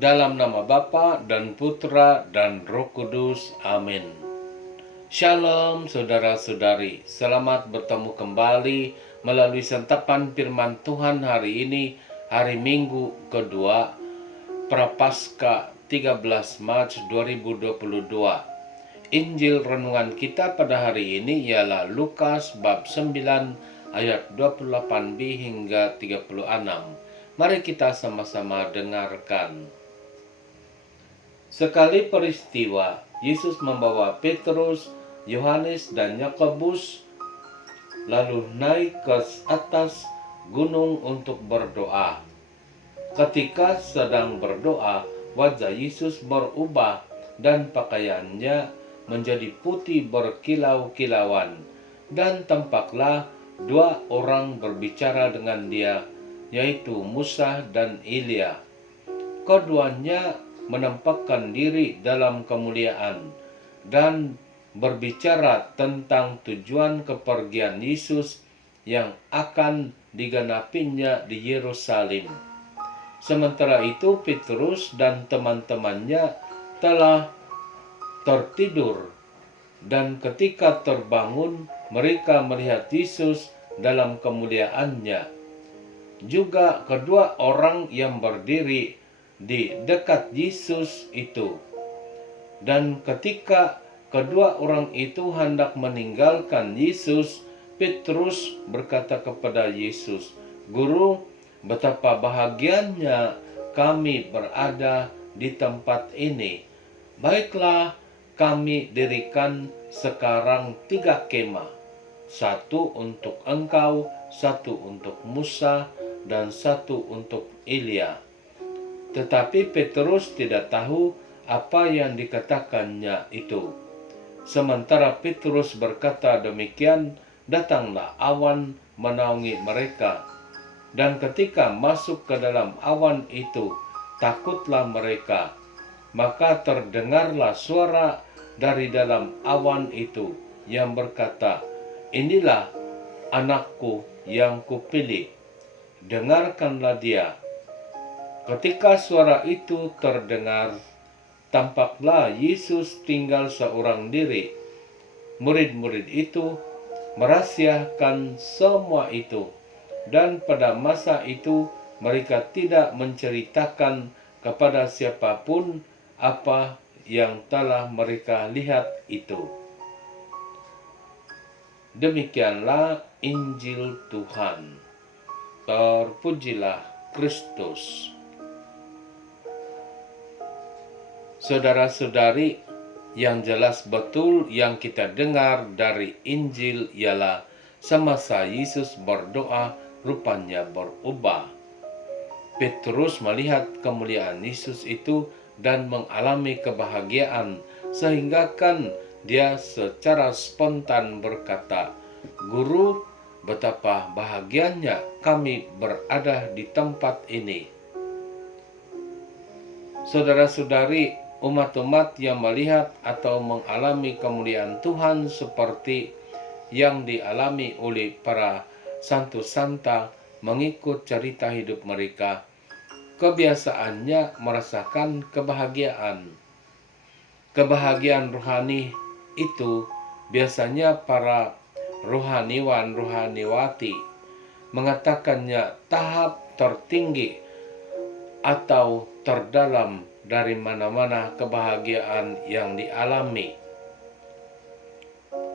Dalam nama Bapa dan Putra dan Roh Kudus. Amin. Shalom saudara-saudari, selamat bertemu kembali melalui santapan firman Tuhan hari ini, hari Minggu kedua, Prapaskah 13 Maret 2022. Injil renungan kita pada hari ini ialah Lukas bab 9 ayat 28b hingga 36. Mari kita sama-sama dengarkan. Sekali peristiwa, Yesus membawa Petrus, Yohanes, dan Yakobus lalu naik ke atas gunung untuk berdoa. Ketika sedang berdoa, wajah Yesus berubah dan pakaiannya menjadi putih berkilau-kilauan, dan tampaklah dua orang berbicara dengan dia, yaitu Musa dan Elia. Keduanya menampakkan diri dalam kemuliaan dan berbicara tentang tujuan kepergian Yesus yang akan digenapinya di Yerusalem. Sementara itu Petrus dan teman-temannya telah tertidur, dan ketika terbangun mereka melihat Yesus dalam kemuliaannya. Juga kedua orang yang berdiri di dekat Yesus itu. Dan ketika kedua orang itu hendak meninggalkan Yesus, Petrus berkata kepada Yesus, "Guru, betapa bahagianya kami berada di tempat ini. Baiklah, kami dirikan sekarang 3 kemah, 1 untuk engkau, 1 untuk Musa, dan 1 untuk Elia." Tetapi Petrus tidak tahu apa yang dikatakannya itu. Sementara Petrus berkata demikian, datanglah awan menaungi mereka. Dan ketika masuk ke dalam awan itu, takutlah mereka. Maka terdengarlah suara dari dalam awan itu yang berkata, "Inilah anakku yang kupilih, dengarkanlah dia." Ketika suara itu terdengar, tampaklah Yesus tinggal seorang diri. Murid-murid itu merahasiakan semua itu, dan pada masa itu mereka tidak menceritakan kepada siapapun apa yang telah mereka lihat itu. Demikianlah Injil Tuhan. Terpujilah Kristus. Saudara-saudari, yang jelas betul yang kita dengar dari Injil ialah semasa Yesus berdoa, rupanya berubah. Petrus melihat kemuliaan Yesus itu dan mengalami kebahagiaan, sehingga kan dia secara spontan berkata, "Guru, betapa bahagianya kami berada di tempat ini." Saudara-saudari, umat-umat yang melihat atau mengalami kemuliaan Tuhan seperti yang dialami oleh para santo santa mengikut cerita hidup mereka, kebiasaannya merasakan kebahagiaan. Kebahagiaan rohani itu biasanya para rohaniwan-rohaniwati mengatakannya tahap tertinggi atau terdalam dari mana-mana kebahagiaan yang dialami.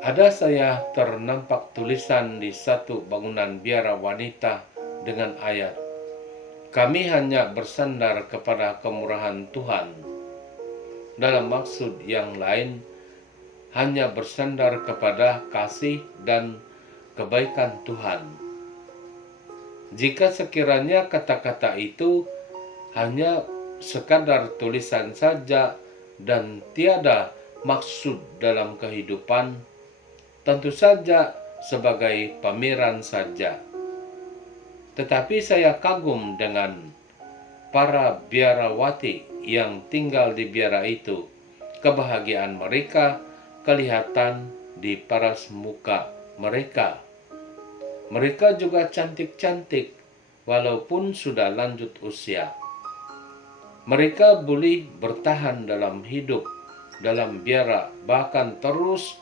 Ada saya ternampak tulisan di satu bangunan biara wanita dengan ayat, "Kami hanya bersandar kepada kemurahan Tuhan." Dalam maksud yang lain, hanya bersandar kepada kasih dan kebaikan Tuhan. Jika sekiranya kata-kata itu hanya sekadar tulisan saja dan tiada maksud dalam kehidupan, tentu saja sebagai pameran saja. Tetapi saya kagum dengan para biarawati yang tinggal di biara itu. Kebahagiaan mereka kelihatan di paras muka mereka. Mereka juga cantik-cantik walaupun sudah lanjut usia. Mereka boleh bertahan dalam hidup dalam biara, bahkan terus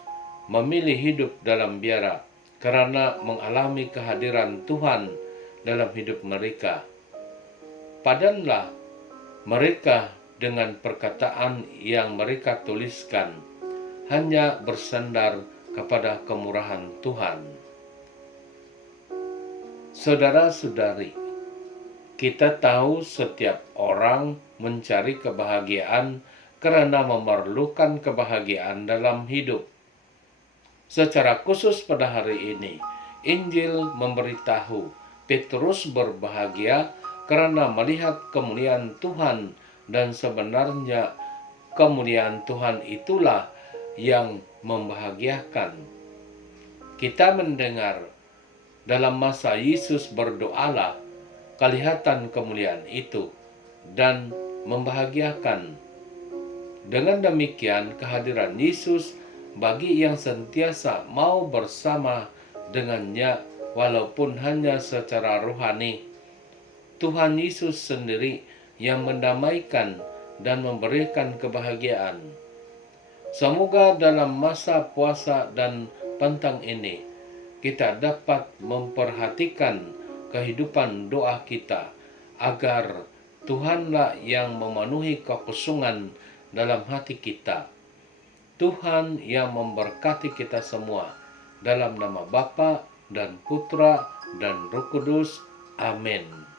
memilih hidup dalam biara karena mengalami kehadiran Tuhan dalam hidup mereka. Padanlah mereka dengan perkataan yang mereka tuliskan hanya bersandar kepada kemurahan Tuhan. Saudara-saudari, kita tahu setiap orang mencari kebahagiaan karena memerlukan kebahagiaan dalam hidup. Secara khusus pada hari ini, Injil memberitahu Petrus berbahagia karena melihat kemuliaan Tuhan, dan sebenarnya kemuliaan Tuhan itulah yang membahagiakan. Kita mendengar dalam masa Yesus berdoalah, kelihatan kemuliaan itu dan membahagiakan. Dengan demikian, kehadiran Yesus bagi yang sentiasa mau bersama dengannya walaupun hanya secara rohani. Tuhan Yesus sendiri yang mendamaikan dan memberikan kebahagiaan. Semoga dalam masa puasa dan Pentang ini kita dapat memperhatikan kehidupan doa kita agar Tuhanlah yang memenuhi kekosongan dalam hati kita. Tuhan yang memberkati kita semua, dalam nama Bapa dan Putra dan Roh Kudus. Amin.